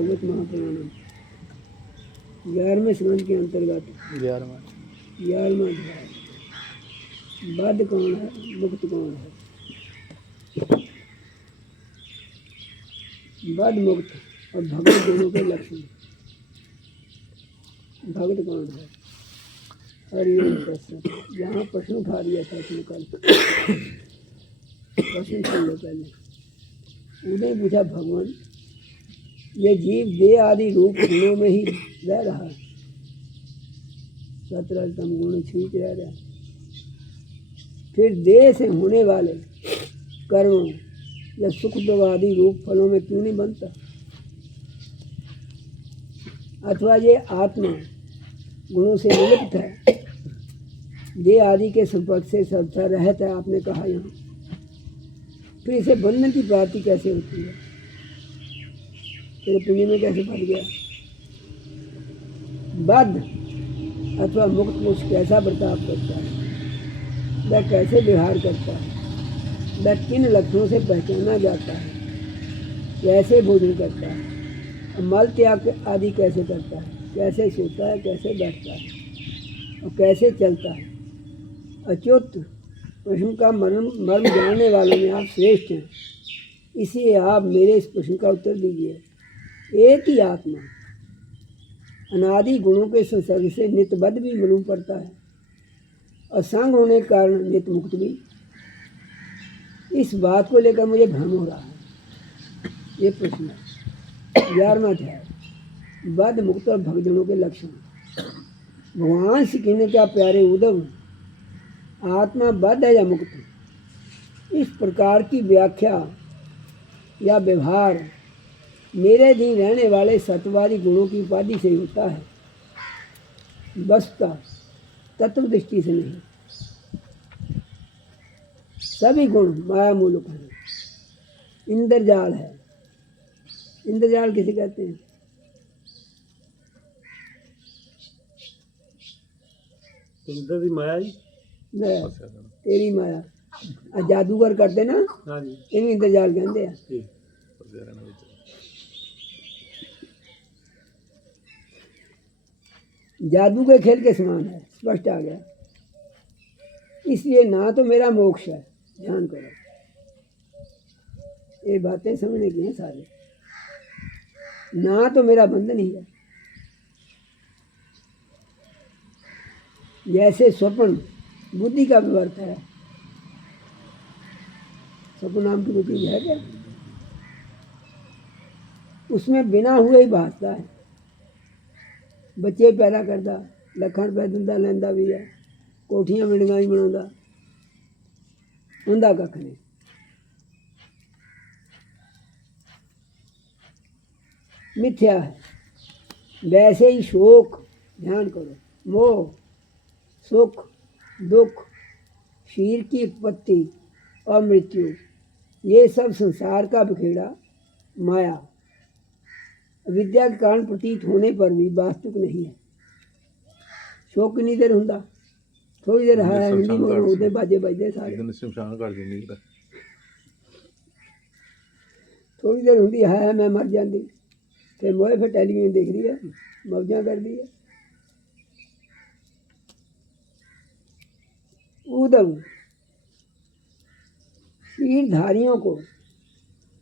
भागवत महापुराणम 11वें स्कंद के अंतर्गत 11वां अध्याय। बद्ध कौन है, मुक्त कौन है? बद्ध, मुक्त और भगत दोनों के लक्षण। भगत कौन है? हरिओम प्रश्न। यहाँ प्रश्न उठा दिया था इसने कल। प्रश्न सुन लो पहले। उन्हें पूछा, भगवान ये जीव देह आदि रूप गुणों में ही रह रहा है, सतरजतम गुण छींच रह रहा है, फिर देह से होने वाले कर्मों या सुख दुख आदि रूप फलों में क्यों नहीं बनता? अथवा ये आत्मा गुणों से निलिप्त है, देह आदि के संपर्क से सबसा रहता है, आपने कहा यहाँ, फिर इसे बंधन की प्राप्ति कैसे होती है? तेरे पुण्य में कैसे फंस गया? बद्ध अथवा मुक्त पुरुष कैसा बर्ताव करता है, वह कैसे व्यवहार करता है, वह किन लक्षणों से पहचाना जाता है, कैसे भोजन करता है, मल त्याग आदि कैसे करता है, कैसे सोता है, कैसे बैठता है और कैसे चलता है? अच्युत, प्रश्न का मर्म जानने वालों में आप श्रेष्ठ हैं, इसलिए आप मेरे इस प्रश्न का उत्तर दीजिए। एक ही आत्मा अनादि गुणों के संसर्ग से नित्यबद्ध भी मालूम पड़ता है और संग होने के कारण नित्य मुक्त भी। इस बात को लेकर मुझे भ्रम हो रहा है। ये प्रश्न है 11वां अध्याय, बद्ध, मुक्त और भक्तजनों के लक्षण। भगवान श्री कृष्ण क्या प्यारे उद्धव, आत्मा बद्ध है या मुक्त? इस प्रकार की व्याख्या या व्यवहार मेरे अधीन रहने वाले सत्वादी गुणों की उपाधि से होता है, वस्तुतः तत्व दृष्टि से नहीं। सभी गुण माया मूलक हैं, इंद्रजाल है। इंद्रजाल किसे कहते हैं? इंद्र की माया ही तेरी माया। जादूगर करते ना, इन इंद्रजाल कहते हैं। जादू के खेल के समान है, स्पष्ट आ गया। इसलिए ना तो मेरा मोक्ष है, ध्यान करो, ये बातें समझने की हैं सारे, ना तो मेरा बंधन ही है। जैसे स्वप्न बुद्धि का विवर्त है, स्वप्न नाम की कोई चीज है क्या? उसमें बिना हुए ही भासता है, बच्चे पैदा करता, लखन रुपए दिंदा लैंदा भी है, कोठियां मिलगा ही बनाता, उनका कख नहीं। मिथ्या है। वैसे ही शोक, ध्यान करो, मोह, सुख, दुख, शरीर की उत्पत्ति और मृत्यु, ये सब संसार का बिखेड़ा माया विद्या के कारण प्रतीत होने पर भी वास्तविक नहीं है। शोक कितनी देर होंदा, थोड़ी देर है, हिंदी बोलो, उदे बाजे बजदे सारे, थोड़ी देर होंदी है, मैं मर जाती, फिर मोए फिर टेलीविजन देख रही है, मौजा कर दी है। उदम शरीरधारियों को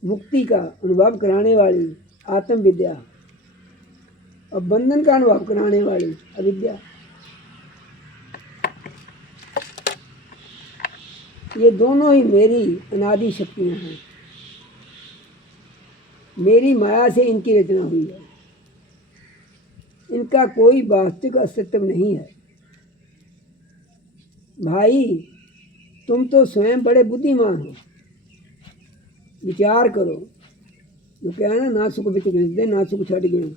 मुक्ति का अनुभव कराने वाली आत्म विद्या और बंधन का अनुभव कराने वाली अविद्या, ये दोनों ही मेरी अनादि शक्तियां हैं। मेरी माया से इनकी रचना हुई है, इनका कोई वास्तविक अस्तित्व नहीं है। भाई, तुम तो स्वयं बड़े बुद्धिमान हो, विचार करो। जो क्या है ना सुख बिच गिरदे ना सुख छड़ गए,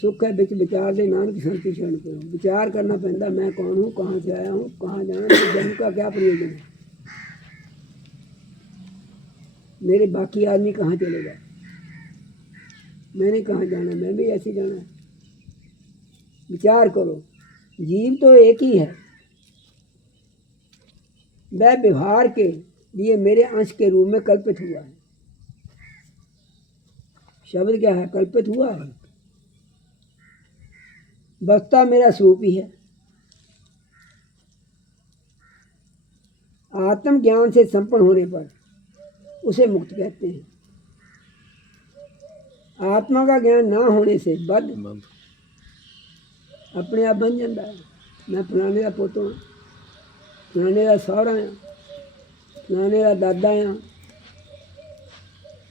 सुख है बिच विचार दे नानक शांति क्षण पे। विचार करना पैंदा, मैं कौन हूँ, कहाँ से आया हूँ, कहाँ जाना, तो जन्म का क्या प्रयोजन है? मेरे बाकी आदमी कहाँ चले गए? मैंने कहाँ जाना, मैं भी ऐसे जाना है। विचार करो, जीव तो एक ही है, वह व्यवहार के लिए मेरे अंश के रूप में कल्पित हुआ है। शब्द क्या है? कल्पित हुआ है। वक्ता मेरा स्वरूप ही है। आत्म ज्ञान से संपन्न होने पर उसे मुक्त कहते हैं। आत्मा का ज्ञान ना होने से बद्ध अपने आप बन जाता है। मैं फलाने का पुੱਤ हाँ, फलाने का सहुरा हाँ, फलाने का दादा हाँ,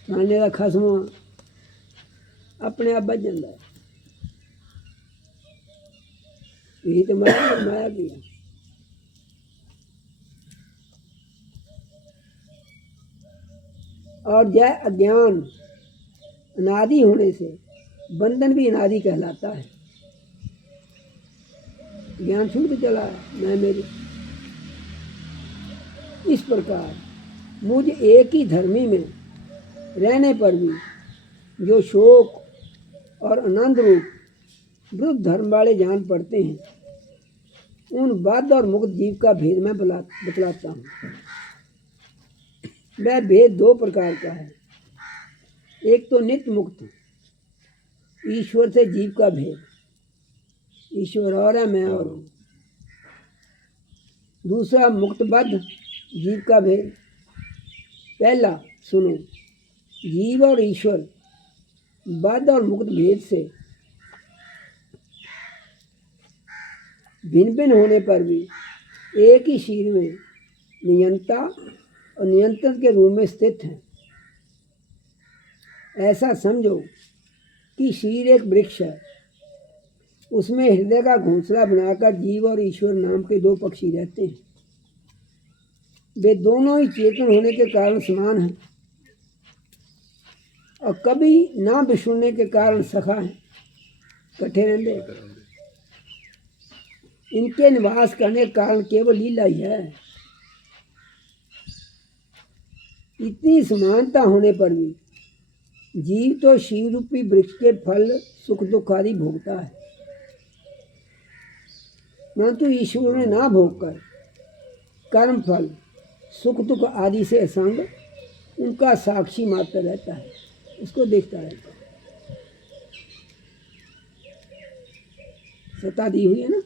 फलाने का खसम हाँ, अपने आप बन जाता है। यही तो माया की है। और यह अज्ञान अनादि होने से बंधन भी अनादि कहलाता है। ज्ञान छूट चला है, मैं मेरी। इस प्रकार मुझ एक ही धर्मी में रहने पर भी जो शोक और आनंद रूप विरुद्ध धर्म वाले जान पड़ते हैं, उन बद्ध और मुक्त जीव का भेद मैं बतलाता हूँ। वह भेद दो प्रकार का है। एक तो नित्य मुक्त ईश्वर से जीव का भेद, ईश्वर और है, मैं और हूँ। दूसरा मुक्त बद्ध जीव का भेद। पहला सुनो, जीव और ईश्वर बद्ध और मुक्त भेद से भिन्न भिन्न होने पर भी एक ही शरीर में नियंता और नियंत्रण के रूप में स्थित है। ऐसा समझो कि शरीर एक वृक्ष है, उसमें हृदय का घोंसला बनाकर जीव और ईश्वर नाम के दो पक्षी रहते हैं। वे दोनों ही चेतन होने के कारण समान हैं और कभी ना बिछुड़ने के कारण सखा हैं, इकट्ठे रहते। इनके निवास करने के कारण केवल लीला ही है। इतनी समानता होने पर भी जीव तो शिव रूपी वृक्ष के फल सुख दुख आदि भोगता है, परंतु ईश्वर में ना भोगकर कर्म फल सुख दुख आदि से असंग उनका साक्षी मात्र रहता है, उसको देखता रहता है। सत्ता दी हुई है ना।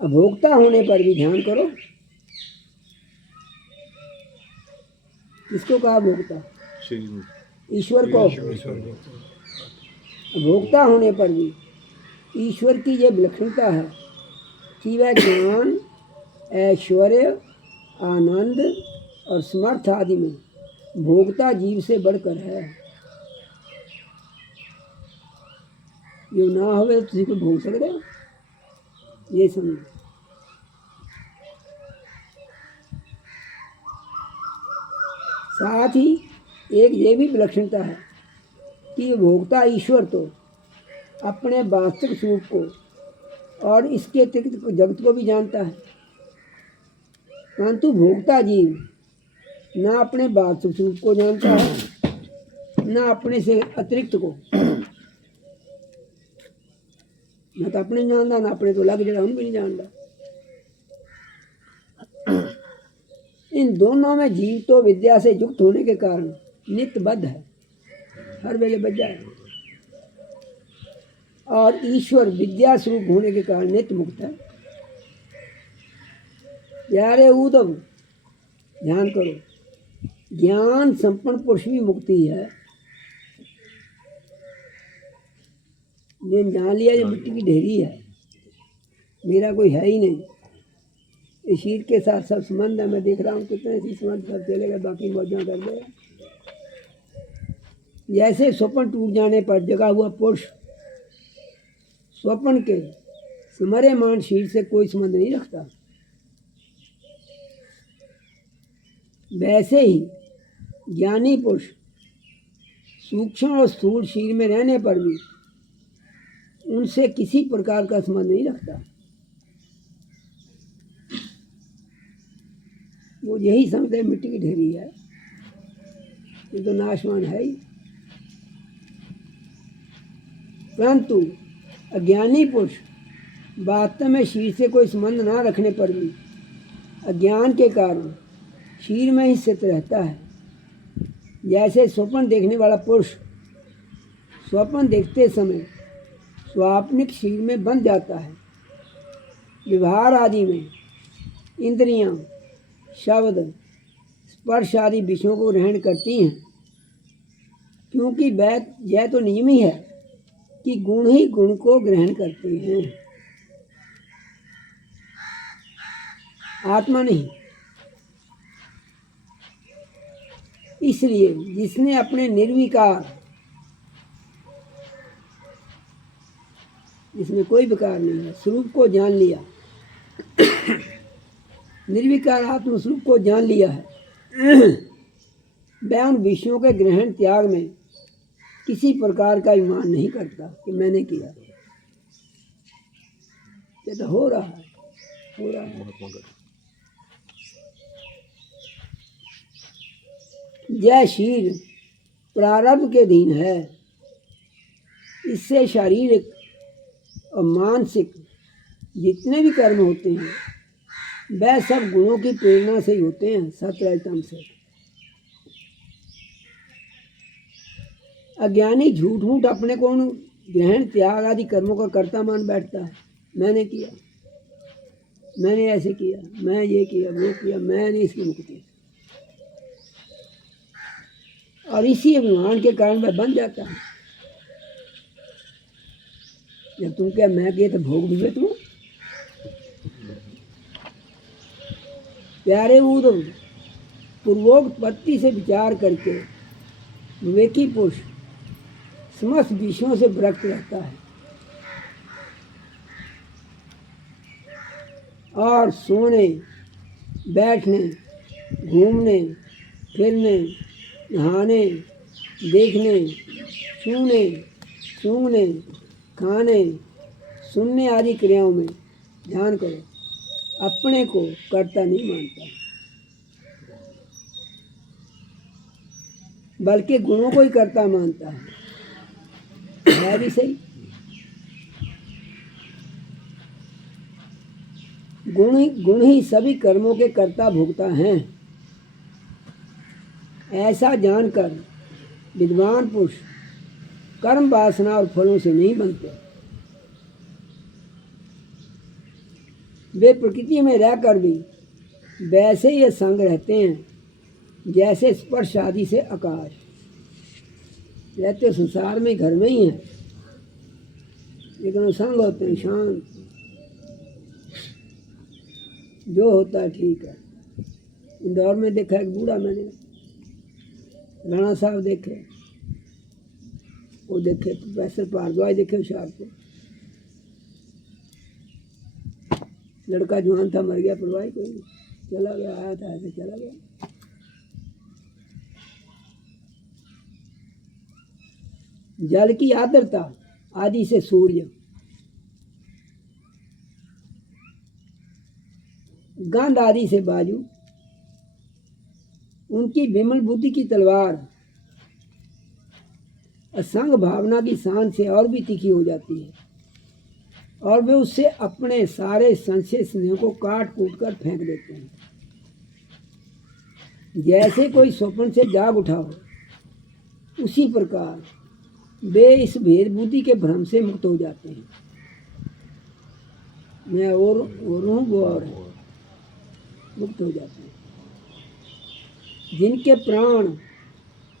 अभोक्ता होने पर भी ध्यान करो, किसको कहा भोक्ता? ईश्वर को। भोक्ता होने पर भी ईश्वर की यह विलक्षणता है कि वह ज्ञान, ऐश्वर्य, आनंद और समर्थ आदि में भोक्ता जीव से बढ़कर है। जो ना होवे तो किसी को भोग सकते हो, ये समझो। साथ ही एक ये भी विलक्षणता है कि भोक्ता ईश्वर तो अपने वास्तविक स्वरूप को और इसके अतिरिक्त जगत को भी जानता है, परंतु भोक्ता जीव ना अपने वास्तविक स्वरूप को जानता है, ना अपने से अतिरिक्त को। ना तो अपने जानता, ना अपने तो लग जगह उन भी नहीं जानता। इन दोनों में जीव तो विद्या से युक्त होने के कारण नित्यबद्ध है, हर वेले बच जाए, और ईश्वर विद्या स्वरूप होने के कारण नित्य मुक्त है। प्यारे उद्धव, ध्यान करो, ज्ञान संपन्न पुरुष भी मुक्ति है। जिन जान लिया ये मिट्टी की ढेरी है, मेरा कोई है ही नहीं, इस शरीर के साथ सब संबंध है। मैं देख रहा हूँ कितने ऐसी संबंध सब चले गए, बाकी मौजा कर गए। जैसे स्वप्न टूट जाने पर जगा हुआ पुरुष स्वप्न के स्मर्यमान शरीर से कोई संबंध नहीं रखता, वैसे ही ज्ञानी पुरुष सूक्ष्म और स्थूल शरीर में रहने पर भी उनसे किसी प्रकार का संबंध नहीं रखता। वो यही समझते मिट्टी की ढेरी है, ये तो नाशवान है ही। परंतु अज्ञानी पुरुष वास्तव में शरीर से कोई संबंध ना रखने पर भी अज्ञान के कारण शरीर में ही स्थित रहता है जैसे स्वप्न देखने वाला पुरुष स्वप्न देखते समय स्वाप्निक शरीर में बंध जाता है, व्यवहार आदि में इंद्रियां, शब्द, स्पर्श आदि विषयों को ग्रहण करती हैं, क्योंकि यह तो नियम ही है कि गुण ही गुण को ग्रहण करते हैं, आत्मा नहीं। इसलिए जिसने अपने निर्विकार, जिसमें कोई विकार नहीं है, स्वरूप को जान लिया, निर्विकार आत्म स्वरूप को जान लिया है, वह उन विषयों के ग्रहण त्याग में किसी प्रकार का अभिमान नहीं करता कि मैंने किया। ये तो हो रहा है, हो रहा है। यह शरीर प्रारब्ध के अधीन है, इससे शारीरिक और मानसिक जितने भी कर्म होते हैं वह सब गुणों की प्रेरणा से ही होते हैं, सत्वरजतम से। अज्ञानी झूठ मूठ अपने को ग्रहण त्याग आदि कर्मों का कर्ता मान बैठता है। मैंने किया, मैंने ऐसे किया, मैं ये किया, वो किया, मैंने इसकी मुक्ति। और इसी अभिमान के कारण वह बन जाता है। जब तुम क्या मैं किए तो भोग भी तुम प्यारे उधम पूर्वोक्ति से विचार करके विवेकी पुरुष समस्त विषयों से विरक्त रहता है और सोने, बैठने, घूमने फिरने, नहाने, देखने, छूने, सूंघने, खाने, सुनने आदि क्रियाओं में ध्यान करो, अपने को कर्ता नहीं मानता, बल्कि गुणों को ही कर्ता मानता है भी सही। गुण ही सभी कर्मों के कर्ता भोगता हैं। ऐसा जानकर विद्वान पुरुष कर्म वासना और फलों से नहीं बनते। वे प्रकृति में रहकर भी वैसे ही संग रहते हैं जैसे स्पर्श आदि से आकाश रहते। संसार में घर में ही हैं, लेकिन संग होते हैं, शांत। जो होता है ठीक है। इंदौर में देखा एक बूढ़ा, मैंने राणा साहब देखे, वो देखे प्रोफेसर भारद्वाज देखे होशियारपुर। लड़का जवान था, मर गया, परवाही कोई नहीं, चला गया, आया था ऐसे चला गया। जल की आर्द्रता आदि से सूर्य, गंध आदि से बाजू, उनकी विमल बुद्धि की तलवार असंग भावना की शान से और भी तीखी हो जाती है और वे उससे अपने सारे संशय स्नेह को काट कूट कर फेंक देते हैं। जैसे कोई स्वप्न से जाग उठा हो, उसी प्रकार वे इस भेद बुद्धि के भ्रम से मुक्त हो जाते हैं। मैं और हूँ, वो और है, मुक्त हो जाते हैं। जिनके प्राण,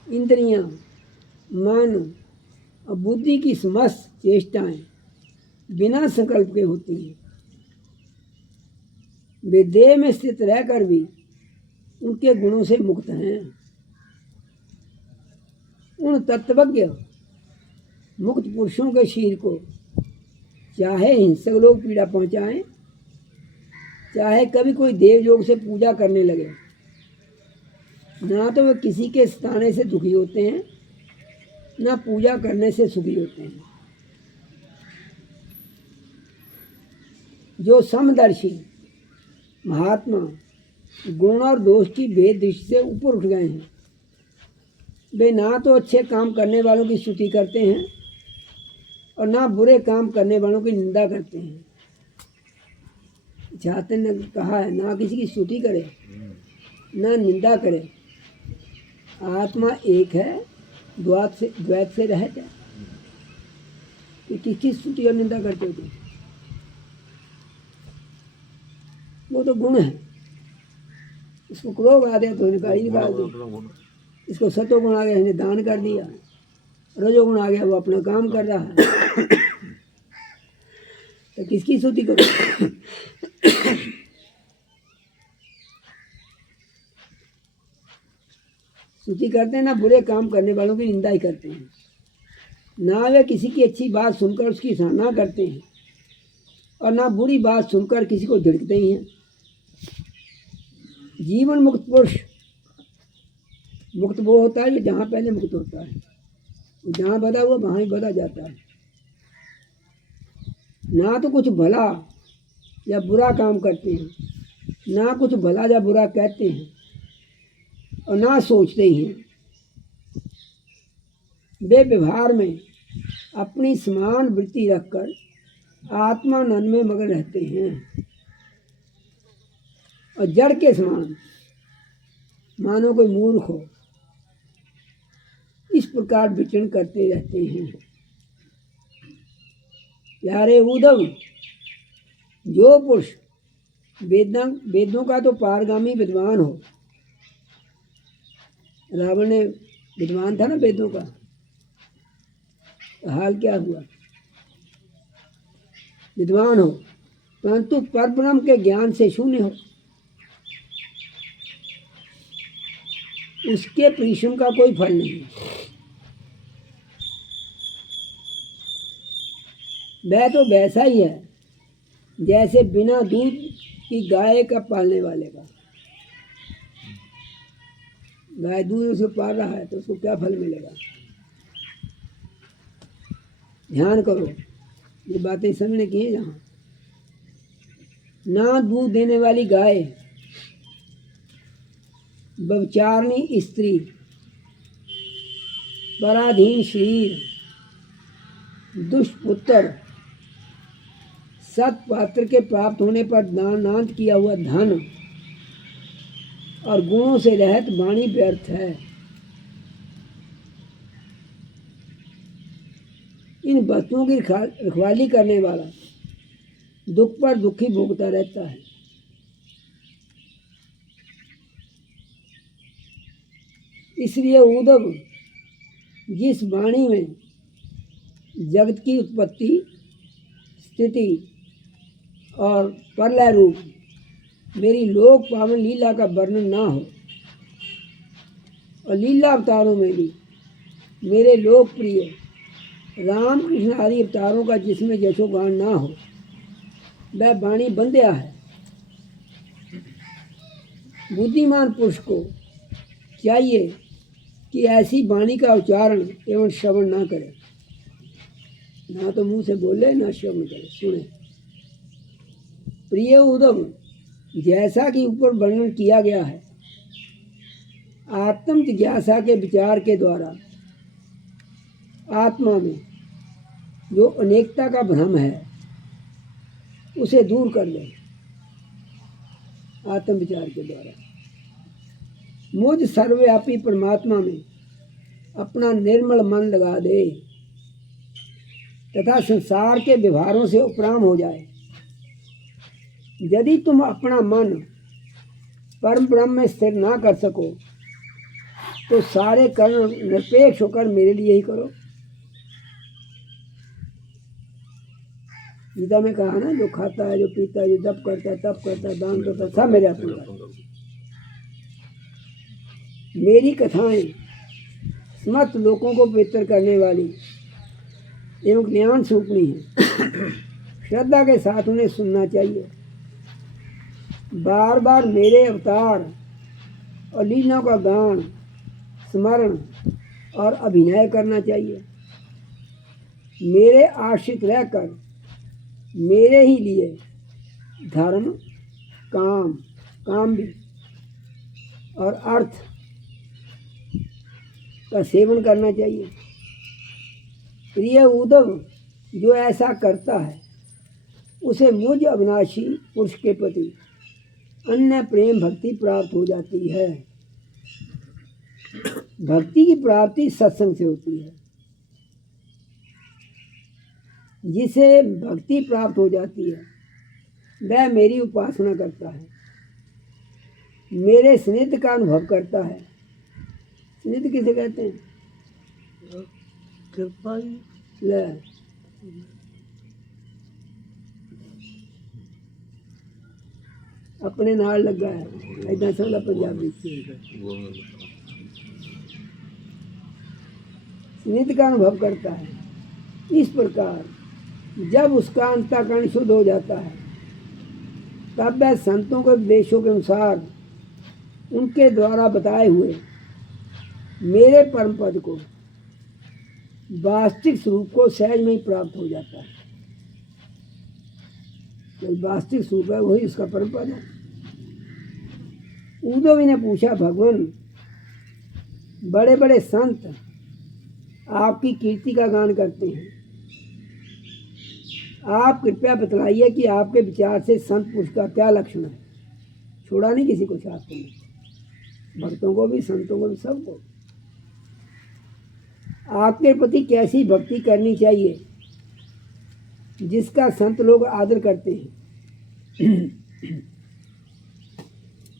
इंद्रियां, मन और बुद्धि की समस्त चेष्टाएं बिना संकल्प के होती हैं, वे देह में स्थित रहकर भी उनके गुणों से मुक्त हैं। उन तत्वज्ञ मुक्त पुरुषों के शरीर को चाहे हिंसक लोग पीड़ा पहुंचाएं, चाहे कभी कोई देव योग से पूजा करने लगे, ना तो वे किसी के स्थाने से दुखी होते हैं, ना पूजा करने से सुखी होते हैं। जो समदर्शी महात्मा गुण और दोष की भेद दृष्टि से ऊपर उठ गए हैं, वे ना तो अच्छे काम करने वालों की स्तुति करते हैं और ना बुरे काम करने वालों की निंदा करते हैं। चाहते ने कहा है ना किसी की स्तुति करे ना निंदा करे, आत्मा एक है, द्वैत से रहित है। कि किसकी स्तुति और निंदा करते हो तुम? वो तो गुण है। इसको क्रोध आ गया तो इन्हें गाली निकाल दी, इसको सतोगुण आ गया इन्हें दान कर दिया, रजोगुण आ गया वो अपना काम कर रहा है। तो किसकी स्तुति करो? स्तुति करते हैं ना, बुरे काम करने वालों की निंदा ही करते हैं, ना वे किसी की अच्छी बात सुनकर उसकी सराहना करते हैं, और ना बुरी बात सुनकर किसी को झिड़कते ही हैं। जीवन मुक्त पुरुष, मुक्त वो होता है जो जहाँ पहले मुक्त होता है, जहाँ बधा हुआ वहाँ ही बधा जाता है। ना तो कुछ भला या बुरा काम करते हैं, ना कुछ भला या बुरा कहते हैं, और ना सोचते ही हैं। वे व्यवहार में अपनी समान वृत्ति रखकर आत्मानंद में मगन रहते हैं, और जड़ के समान मानो कोई मूर्ख हो, इस प्रकार विचरण करते रहते हैं। प्यारे उद्धव, जो पुरुष वेदों का तो पारगामी विद्वान हो, रावण ने विद्वान था ना वेदों का, तो हाल क्या हुआ? विद्वान हो परंतु परब्रह्म के ज्ञान से शून्य हो, उसके परिश्रम का कोई फल नहीं। वह तो वैसा ही है जैसे बिना दूध की गाय का पालने वाले का। गाय दूध उसे पाल रहा है तो उसको क्या फल मिलेगा? ध्यान करो, ये बातें समझने की है। यहाँ ना दूध देने वाली गाय, व्यभिचारिणी स्त्री, पराधीन शरीर, दुष्ट पुत्र, सत पात्र के प्राप्त होने पर दानांत किया हुआ धन और गुणों से रहित वाणी व्यर्थ है। इन वस्तुओं की रखवाली करने वाला दुख पर दुखी भोगता रहता है। इसलिए उद्धव, जिस वाणी में जगत की उत्पत्ति, स्थिति और प्रलय रूप मेरी लोक पावन लीला का वर्णन ना हो, और लीला अवतारों में भी मेरे लोकप्रिय राम कृष्ण आदि अवतारों का जिसमें यशोगान ना हो, वह वाणी बंध्या है। बुद्धिमान पुरुष को चाहिए कि ऐसी वाणी का उच्चारण एवं श्रवण ना करे, ना तो मुंह से बोले ना श्रवण करे, सुने। प्रिय उद्धव, जैसा कि ऊपर वर्णन किया गया है, आत्म जिज्ञासा के विचार के द्वारा आत्मा में जो अनेकता का भ्रम है उसे दूर कर ले। आत्म विचार के द्वारा मुझ सर्वव्यापी परमात्मा में अपना निर्मल मन लगा दे तथा संसार के व्यवहारों से उपराम हो जाए। यदि तुम अपना मन परम ब्रह्म में स्थिर ना कर सको तो सारे कर्म निरपेक्ष होकर मेरे लिए ही करो। गीता में कहा ना, जो खाता है, जो पीता है, जो जप करता है, तप करता है, दान करता है, सब मेरे अपने है। मेरी कथाएं समस्त लोगों को पवित्र करने वाली एवं ज्ञान सूपनी है। श्रद्धा के साथ उन्हें सुनना चाहिए। बार बार मेरे अवतार और लीलाओं का गान, स्मरण और अभिनय करना चाहिए। मेरे आश्रित रहकर मेरे ही लिए धर्म, काम भी और अर्थ का सेवन करना चाहिए। प्रिय उद्धव, जो ऐसा करता है उसे मुझ अविनाशी पुरुष के प्रति अन्य प्रेम भक्ति प्राप्त हो जाती है। भक्ति की प्राप्ति सत्संग से होती है। जिसे भक्ति प्राप्त हो जाती है वह मेरी उपासना करता है, मेरे स्निग्ध का अनुभव करता है। स्निग्ध किसे कहते हैं? कृपा ही। ले अपने नाल लगा है, ऐसा समझ पंजाबी। स्निग्ध का अनुभव करता है। इस प्रकार जब उसका अंतःकरण शुद्ध हो जाता है तब वह संतों के उपदेशों के अनुसार उनके द्वारा बताए हुए मेरे परम पद को, वास्तविक स्वरूप को सहज में ही प्राप्त हो जाता है। तो वास्तविक स्वरूप है वही उसका परम पद है। उद्धव ने पूछा, भगवान बड़े बड़े संत आपकी कीर्ति का गान करते हैं, आप कृपया बतलाइए कि आपके विचार से संत पुरुष का क्या लक्षण है। छोड़ा नहीं किसी को शास्त्र में, भक्तों को भी, संतों को भी, सबको। आपके प्रति कैसी भक्ति करनी चाहिए जिसका संत लोग आदर करते हैं।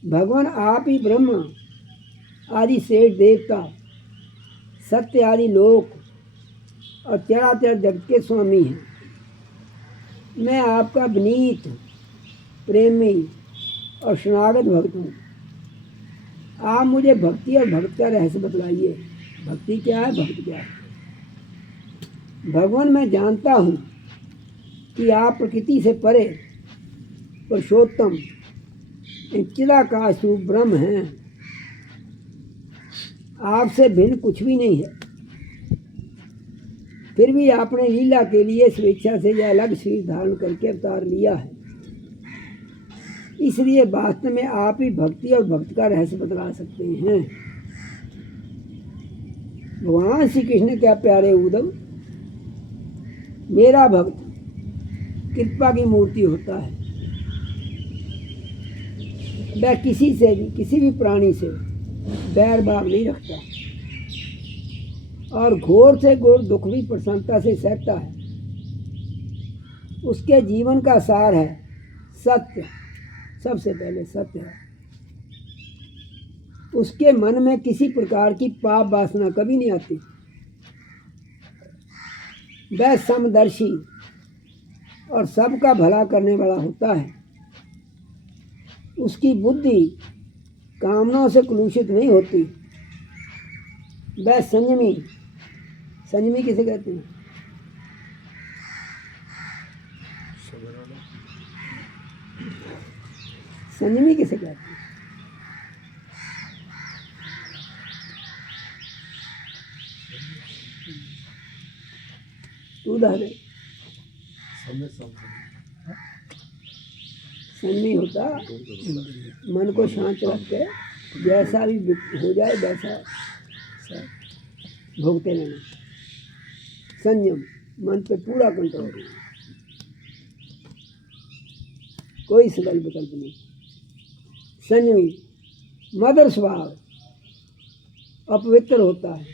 भगवान आप ही ब्रह्म आदि श्रेष्ठ देवता, सत्य आदि लोक और चराचर जगत के स्वामी हैं। मैं आपका विनीत, प्रेमी और शरणागत भक्त हूँ। आप मुझे भक्ति और भक्त का रहस्य बतलाइए। भक्ति क्या है, भक्त क्या है? भगवान मैं जानता हूँ कि आप प्रकृति से परे पुरुषोत्तम चिदाकाश स्वरूप ब्रह्म हैं। आपसे भिन्न कुछ भी नहीं है। फिर भी आपने लीला के लिए स्वेच्छा से यह अलग शरीर धारण करके अवतार लिया है। इसलिए वास्तव में आप ही भक्ति और भक्त का रहस्य बतला सकते हैं। भगवान श्री कृष्ण क्या प्यारे उद्धव, मेरा भक्त कृपा की मूर्ति होता है। वह किसी से भी, किसी भी प्राणी से बैर भाव नहीं रखता और घोर से घोर दुख भी प्रसन्नता से सहता है। उसके जीवन का सार है सत्य, सबसे पहले सत्य है। उसके मन में किसी प्रकार की पाप वासना कभी नहीं आती। वह समदर्शी और सबका भला करने वाला होता है। उसकी बुद्धि कामनाओं से कलुषित नहीं होती। वह संयमी, संयमी किसे कहते हैं? संयमी किसे कहते हैं? तू दे। संयमी होता मन को शांत रख के जैसा भी हो जाए वैसा भोगते रहना। संयम, मन पे पूरा कंट्रोल, कोई सगल विकल्प नहीं। संयमी मधुर स्वभाव, अपवित्र होता है,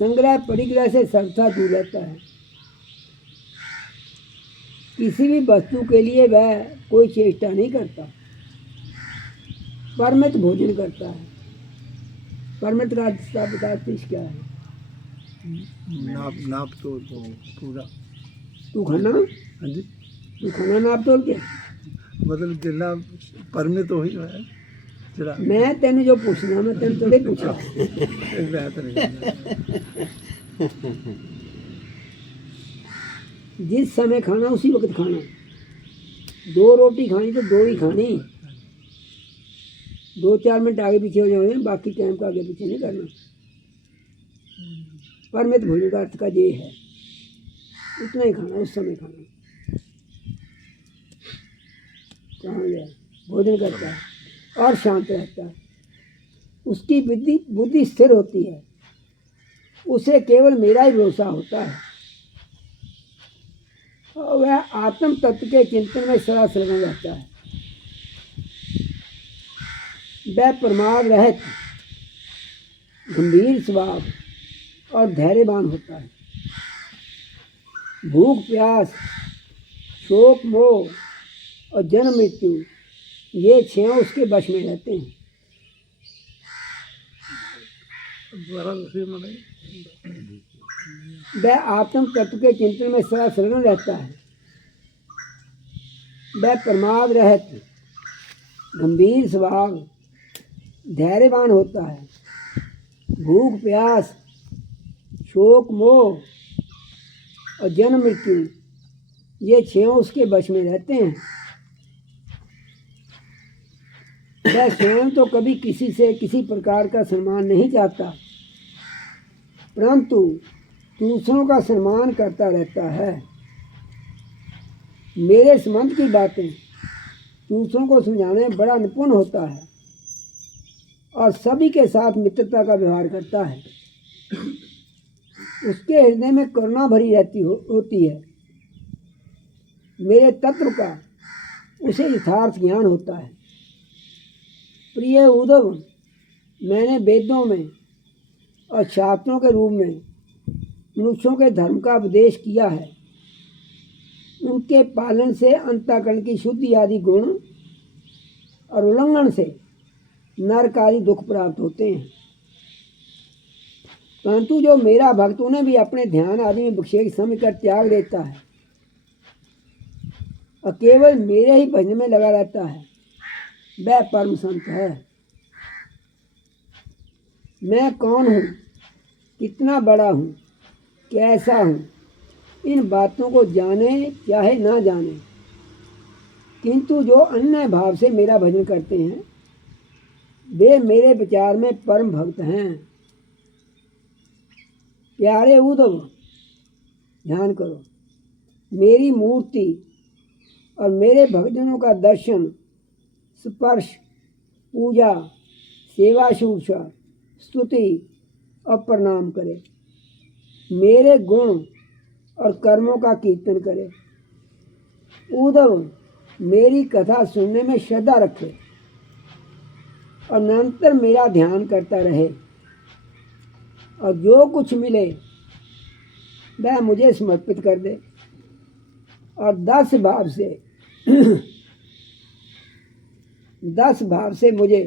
संग्रह परिग्रह से सर्वथा दूर रहता है। किसी भी वस्तु के लिए वह कोई चेष्टा नहीं करता। परमित भोजन करता है। परमित का बतातीश क्या है? नाप तो पूरा। तू खाना, हाँ जी, तू खाना नाप तोल के, मतलब जितना परमित तो ही है जरा। मैं तेने जो पूछना, मैं तेने थोड़े पूछा। जिस समय खाना उसी वक्त खाना। 2 रोटी खानी तो 2 ही खानी। 2-4 मिनट आगे पीछे हो जाए, बाकी टाइम का आगे पीछे नहीं करना। परमित भोजन का अर्थ का ये है, उतना ही खाना, उस समय खाना। कहाँ गया? भोजन करता है और शांत रहता है। उसकी बुद्धि स्थिर होती है। उसे केवल मेरा ही भरोसा होता है और वह आत्म तत्व के चिंतन में सदा संलग्न रहता है। वह प्रमाद रहित गंभीर स्वभाव और धैर्यवान होता है। भूख प्यास, शोक मोह और जन्म मृत्यु ये छह उसके वश में रहते हैं। वह आत्म तत्व के चिंतन में सदा संलग्न रहता है। वह प्रमाद रहित, गंभीर स्वभाव, धैर्यवान होता है। भूख प्यास, शोक मोह और जन्म मृत्यु ये छह उसके वश में रहते हैं। वह स्वयं तो कभी किसी से किसी प्रकार का सम्मान नहीं चाहता, परंतु दूसरों का सम्मान करता रहता है। मेरे संबंध की बातें दूसरों को समझाने में बड़ा निपुण होता है और सभी के साथ मित्रता का व्यवहार करता है। उसके हृदय में करुणा भरी होती है। मेरे तत्व का उसे यथार्थ ज्ञान होता है। प्रिय उद्धव, मैंने वेदों में और शास्त्रों के रूप में मनुष्यों के धर्म का उपदेश किया है। उनके पालन से अंतःकरण की शुद्धि आदि गुण और उल्लंघन से नरक आदि दुख प्राप्त होते हैं। परंतु जो मेरा भक्त उन्हें भी अपने ध्यान आदि में विक्षेप समझकर त्याग देता है और केवल मेरे ही भजन में लगा रहता है, वह परम संत है। मैं कौन हूँ, कितना बड़ा हूँ, कैसा हूँ, इन बातों को जाने चाहे ना जाने, किंतु जो अन्य भाव से मेरा भजन करते हैं वे मेरे विचार में परम भक्त हैं। प्यारे उद्धव, ध्यान करो, मेरी मूर्ति और मेरे भक्तजनों का दर्शन, स्पर्श, पूजा, सेवा शुश्रूषा, स्तुति और प्रणाम करे। मेरे गुण और कर्मों का कीर्तन करे। उद्धव, मेरी कथा सुनने में श्रद्धा रखे और निरंतर मेरा ध्यान करता रहे और जो कुछ मिले वह मुझे समर्पित कर दे और 10 भाव से मुझे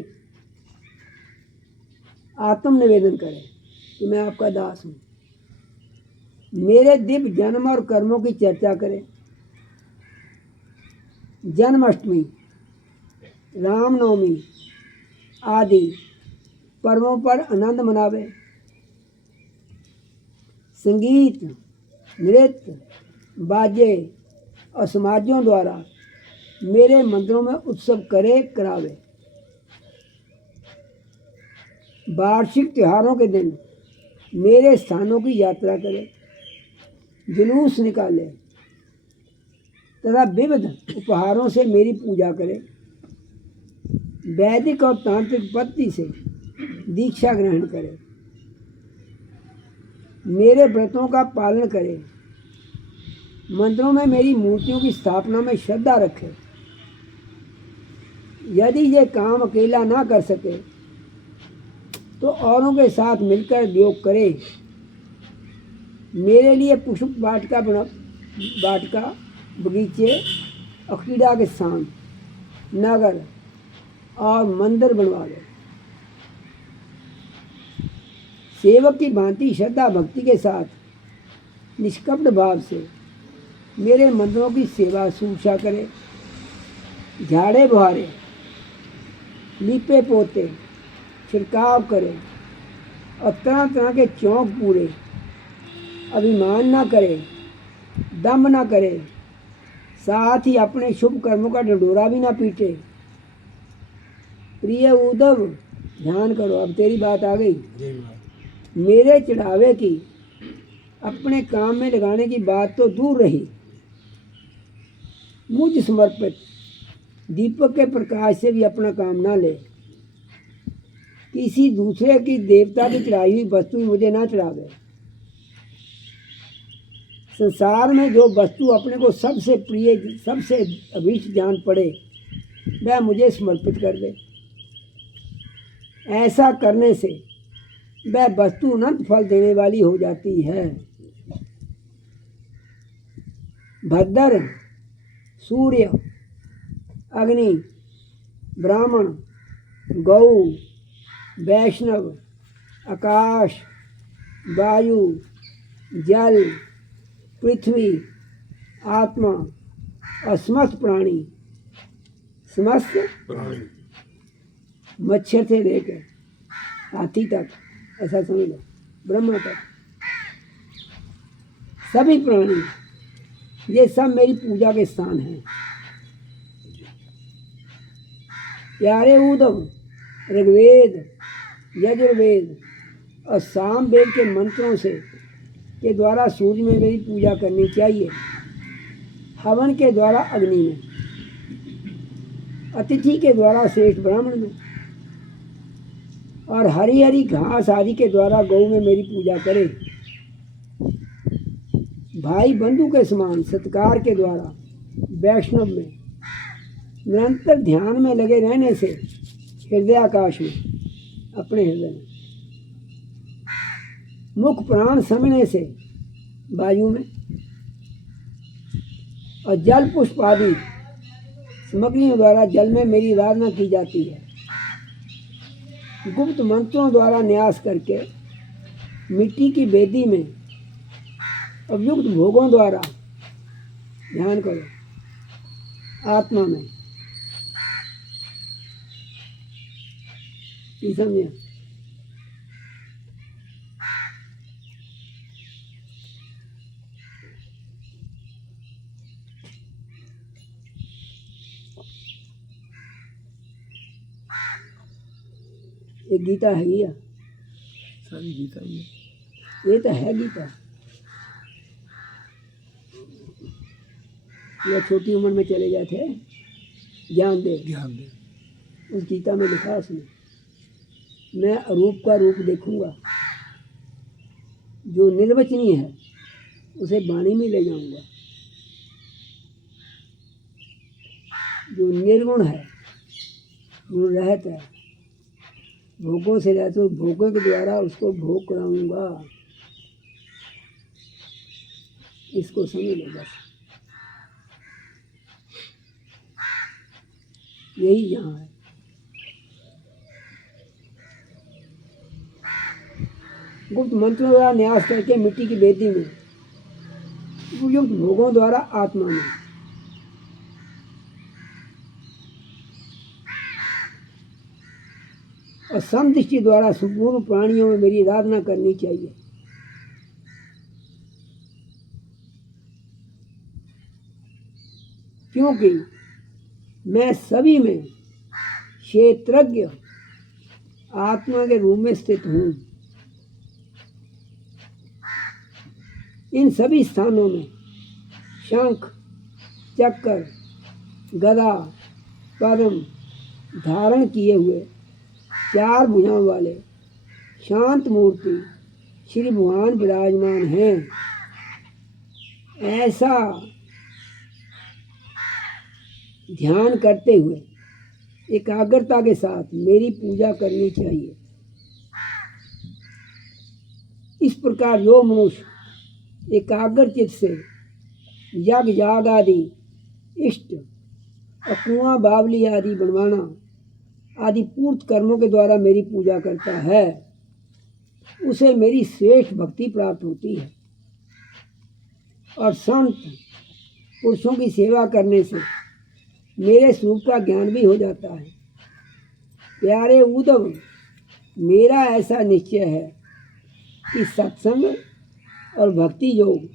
आत्मनिवेदन करे कि मैं आपका दास हूँ। मेरे दिव्य जन्म और कर्मों की चर्चा करे। जन्माष्टमी, रामनवमी आदि पर्वों पर आनंद मनावे। संगीत, नृत्य, बाजे और समाजों द्वारा मेरे मंदिरों में उत्सव करावे। वार्षिक त्योहारों के दिन मेरे स्थानों की यात्रा करे, जुलूस निकाले तथा विविध उपहारों से मेरी पूजा करे। वैदिक और तांत्रिक पद्धति से दीक्षा ग्रहण करे। मेरे व्रतों का पालन करे। मंदिरों में मेरी मूर्तियों की स्थापना में श्रद्धा रखे। यदि ये काम अकेला ना कर सके तो औरों के साथ मिलकर योग करे। मेरे लिए पुष्प वाटिका बगीचे और क्रीड़ा के स्थान, नगर और मंदिर बनवावे। सेवक की भांति श्रद्धा भक्ति के साथ निष्कपट भाव से मेरे मंदिरों की सेवा शुश्रूषा करे। झाड़े बुहारे, लीपे पोते, छिड़काव करे और तरह तरह के चौक पूरे। अभिमान ना करे, दम्भ ना करे, साथ ही अपने शुभ कर्मों का ढिंढोरा भी ना पीटे। प्रिय उद्धव, ध्यान करो, अब तेरी बात आ गई। मेरे चढ़ावे की, अपने काम में लगाने की बात तो दूर रही, मुझ समर्पित दीपक के प्रकाश से भी अपना काम ना ले। किसी दूसरे की देवता की चढ़ाई हुई वस्तु मुझे ना चढ़ावे। संसार में जो वस्तु अपने को सबसे प्रिय, सबसे अभीष्ट जान पड़े वह मुझे समर्पित कर दे। ऐसा करने से वह वस्तु अनंत फल देने वाली हो जाती है। भद्र, सूर्य, अग्नि, ब्राह्मण, गौ, वैष्णव, आकाश, वायु, जल, पृथ्वी, आत्मा और समस्त प्राणी, समस्त मच्छर से लेकर हाथी तक, ऐसा समझ लो, ब्रह्मा तक, सभी प्राणी, ये सब मेरी पूजा के स्थान हैं। प्यारे उद्धव, ऋग्वेद, यजुर्वेद और सामवेद के मंत्रों से के द्वारा सूर्य में मेरी पूजा करनी चाहिए, हवन के द्वारा अग्नि में, अतिथि के द्वारा श्रेष्ठ ब्राह्मण में और हरी हरी घास आदि के द्वारा गौ में मेरी पूजा करे। भाई बंधु के समान सत्कार के द्वारा वैष्णव में, निरंतर ध्यान में लगे रहने से हृदयाकाश में, अपने हृदय में, मुख प्राण समझने से वायु में और जल पुष्प आदि सामग्रियों द्वारा जल में मेरी आराधना की जाती है। गुप्त मंत्रों द्वारा न्यास करके मिट्टी की वेदी में अभियुक्त भोगों द्वारा ध्यान करो आत्मा में। ये समझे? ये गीता है या सारी गीता ही है। ये तो है गीता। यह छोटी उम्र में चले गए थे ज्ञान दे, उस गीता में लिखा उसने, मैं अरूप का रूप देखूंगा, जो निर्वचनीय है उसे वाणी में ले जाऊंगा, जो निर्गुण है गुण रहित है भोगों से रहते हो, भोगों के द्वारा उसको भोग कराऊंगा। इसको समझ लो बस, यही यहाँ है। गुप्त मंत्रों द्वारा न्यास करके मिट्टी की वेदी में, उपयुक्त भोगों द्वारा आत्मा में, और समदृष्टि द्वारा संपूर्ण प्राणियों में मेरी आराधना करनी चाहिए। क्योंकि मैं सभी में क्षेत्रज्ञ आत्मा के रूप में स्थित हूँ। इन सभी स्थानों में शंख, चक्र, गदा, पद्म धारण किए हुए चार भुजाओं वाले शांत मूर्ति श्री भगवान विराजमान हैं। ऐसा ध्यान करते हुए एकाग्रता के साथ मेरी पूजा करनी चाहिए। इस प्रकार जो मनुष्य एकाग्र चित्त से यज्ञ याग आदि इष्ट और कुआं बावली आदि बनवाना आदि पूर्त कर्मों के द्वारा मेरी पूजा करता है, उसे मेरी श्रेष्ठ भक्ति प्राप्त होती है। और संत पुरुषों की सेवा करने से मेरे स्वरूप का ज्ञान भी हो जाता है। प्यारे उद्धव, मेरा ऐसा निश्चय है कि सत्संग और भक्ति योग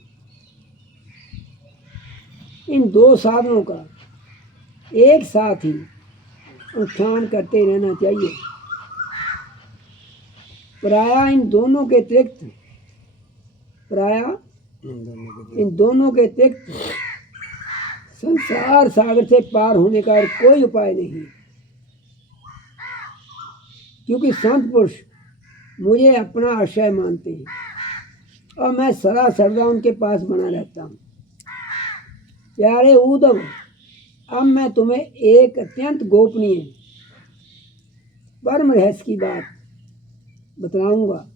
इन दो साधनों का एक साथ ही अनुष्ठान करते रहना चाहिए। प्रायः इन दोनों के अतिरिक्त संसार सागर से पार होने का और कोई उपाय नहीं, क्योंकि संत पुरुष मुझे अपना आश्रय मानते हैं और मैं सदा सर्वदा उनके पास बना रहता हूँ। प्यारे उद्धव, अब मैं तुम्हें एक अत्यंत गोपनीय परम रहस्य की बात बतलाऊंगा,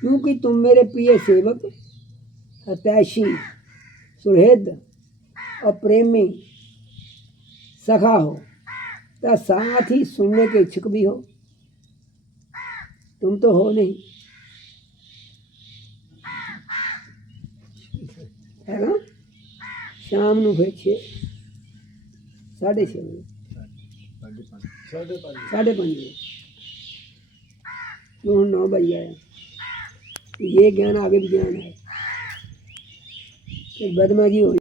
क्योंकि तुम मेरे प्रिय सेवक, हितैषी, सुहृद और प्रेमी सखा हो, तथा साथ ही सुनने के इच्छुक भी हो। तुम तो हो नहीं, है ना। शाम ਨੂੰ फिर 6:30 बजे 5:30 बजे क्यों 9 बज गया। ये ज्ञान आगे भी ज्ञान है, फिर बदमाशी हो